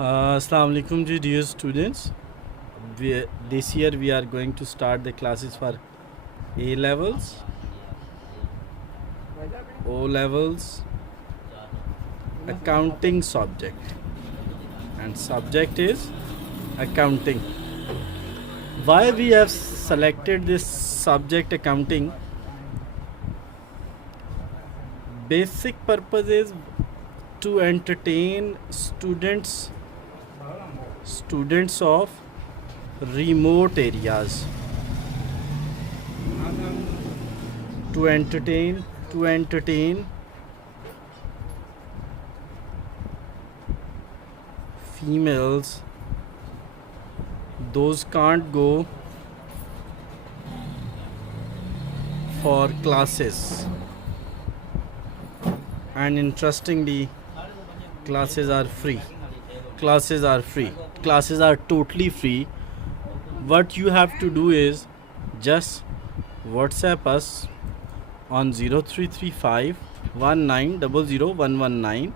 Assalamu alaikum ji, dear students. This year we are going to start the classes for A levels, O levels, accounting subject, and subject is accounting. Why we have selected this subject accounting? Basic purpose is to entertain students of remote areas, to entertain females, those can't go for classes. And interestingly, classes are free. Classes are totally free. What you have to do is just WhatsApp us on 0335 1900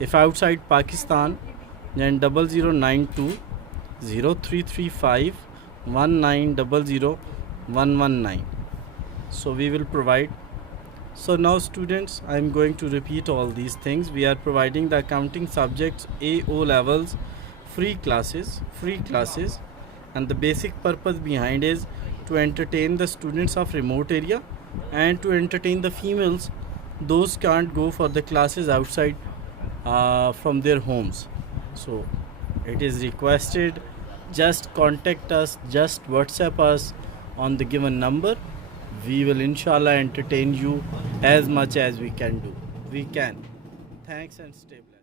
if outside Pakistan, then 0092 0335 1900 so we will provide. So now students, I am going to repeat all these things. We are providing the accounting subjects AO levels free classes, and the basic purpose behind is to entertain the students of remote area and to entertain the females, those can't go for the classes outside from their homes. So it is requested, just contact us, just WhatsApp us on the given number. We will inshallah entertain you as much as we can. Thanks and stay blessed.